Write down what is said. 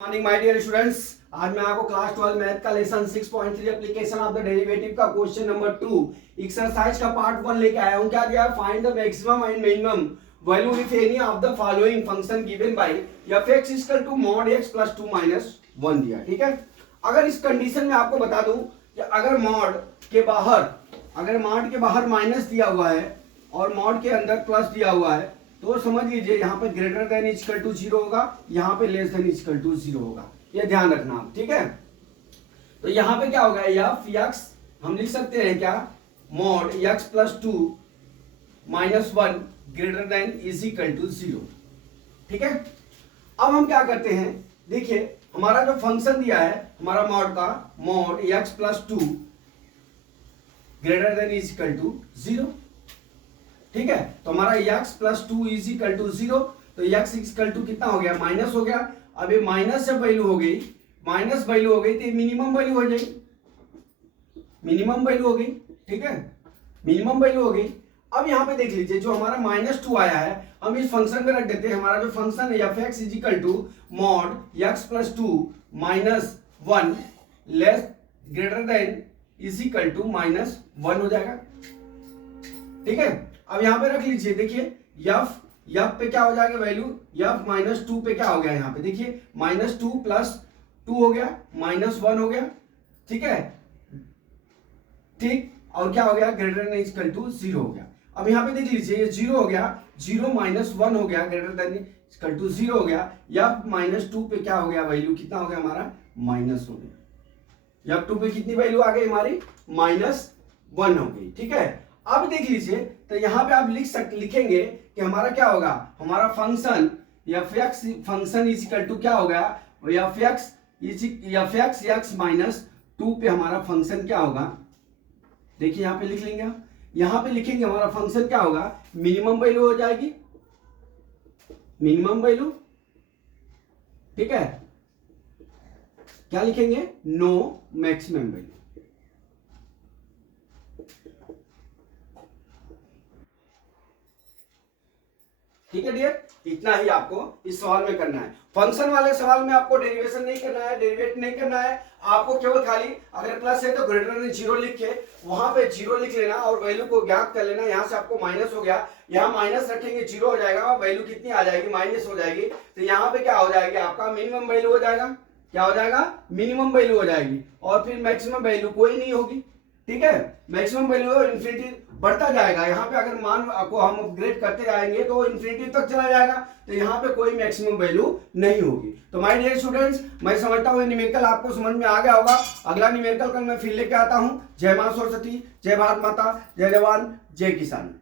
Morning my dear students. आज मैं आपको क्लास 12 मैथ का lesson 6.3 application of the derivative का क्वेश्चन नंबर 2 एक्सरसाइज का पार्ट 1 लेके आया हूं। क्या दिया है? Find the maximum and minimum value if any of the following function given by f(x) = mod x + 2 - 1 दिया। ठीक है, अगर इस कंडीशन में आपको बता दूं कि अगर मॉड के बाहर माइनस दिया हुआ है और मॉड के अंदर प्लस दिया हुआ है तो समझ लीजिए यहाँ पे ग्रेटर देन इक्वल टू 0 होगा, यहाँ पे लेस देन इक्वल टू 0 होगा। ये ध्यान रखना आप, ठीक है। तो यहाँ पे क्या होगा, f(x) हम लिख सकते हैं क्या, mod x + 2 - 1 greater than equal to 0। ठीक है, अब हम क्या करते हैं, देखिए हमारा जो फंक्शन दिया है हमारा मॉड का, mod x + 2 greater than equal to 0। ठीक है, तो हमारा x + 2 = 0, तो x = कितना हो गया, माइनस हो गया। अब ये माइनस जब वैल्यू हो गई, तो ये मिनिमम वैल्यू हो जाएगी, ठीक है, मिनिमम वैल्यू हो गई। अब यहाँ पे देख लीजिए जो हमारा -2 आया है हम इस फंक्शन में रख देते हैं। हमारा जो फंक्शन है f(x) = mod x + 2 - 1 less greater than equal to -1 हो जाएगा। ठीक है, अब यहां पे रख लीजिए, देखिए f पे क्या हो जाएगा वैल्यू, f -2 पे क्या हो गया, यहाँ पे देखिए -2 + 2 हो गया, -1 हो गया। ठीक है, ठीक, और क्या हो गया, ग्रेटर देन इक्वल टू 0 हो गया। अब यहाँ पे देख लीजिए ये 0 हो गया, 0 - 1 हो गया, ग्रेटर देन इक्वल टू 0 हो गया। f -2 पे क्या हो गया वैल्यू, कितना हो गया हमारा, माइनस हो गया। f2 पे कितनी वैल्यू आ गई हमारी, -1 हो गई। ठीक है, अब देख लीजिए तो यहाँ पे आप लिखेंगे कि हमारा क्या होगा, हमारा फंक्शन f(x) इक्वल टू क्या हो गया, f(x) x -2 पे हमारा फंक्शन क्या होगा, देखिए यहाँ पे लिख लेंगे हम, यहाँ पे लिखेंगे हमारा फंक्शन क्या होगा, मिनिमम वैल्यू हो जाएगी, मिनिमम वैल्यू। ठीक है, क्या लिखेंगे, नो मैक्सिमम वैल्यू। ठीक है डियर, इतना ही आपको इस सवाल में करना है। फंक्शन वाले सवाल में आपको डेरिवेशन नहीं करना है, डेरिवेट नहीं करना है, आपको केवल खाली अगर प्लस है तो ग्रेटर देन 0 लिख के वहां पे 0 लिख लेना और वैल्यू को ज्ञात कर लेना। यहाँ से आपको माइनस हो गया, यहाँ माइनस रखेंगे 0 हो जाएगा, वैल्यू कितनी आ जाएगी, माइनस हो जाएगी। तो यहाँ पे क्या हो जाएगी, आपका मिनिमम वैल्यू हो जाएगा, क्या हो जाएगा, मिनिमम वैल्यू हो जाएगी, और फिर मैक्सिमम वैल्यू कोई नहीं होगी। ठीक है, मैक्सिमम वैल्यू इन्फिनिटी बढ़ता जाएगा। यहाँ पे अगर मान को हम अपग्रेड करते जाएंगे तो इन्फिनिटी तक चला जाएगा, तो यहाँ पे कोई मैक्सिमम वैल्यू नहीं होगी। तो माय डियर स्टूडेंट्स, मैं समझता हूँ न्यूमेरिकल आपको समझ में आ गया होगा। अगला न्यूमेरिकल कल मैं फिर लेके आता हूँ। जय मां सरस्वती, जय भारत माता, जय जवान, जय किसान।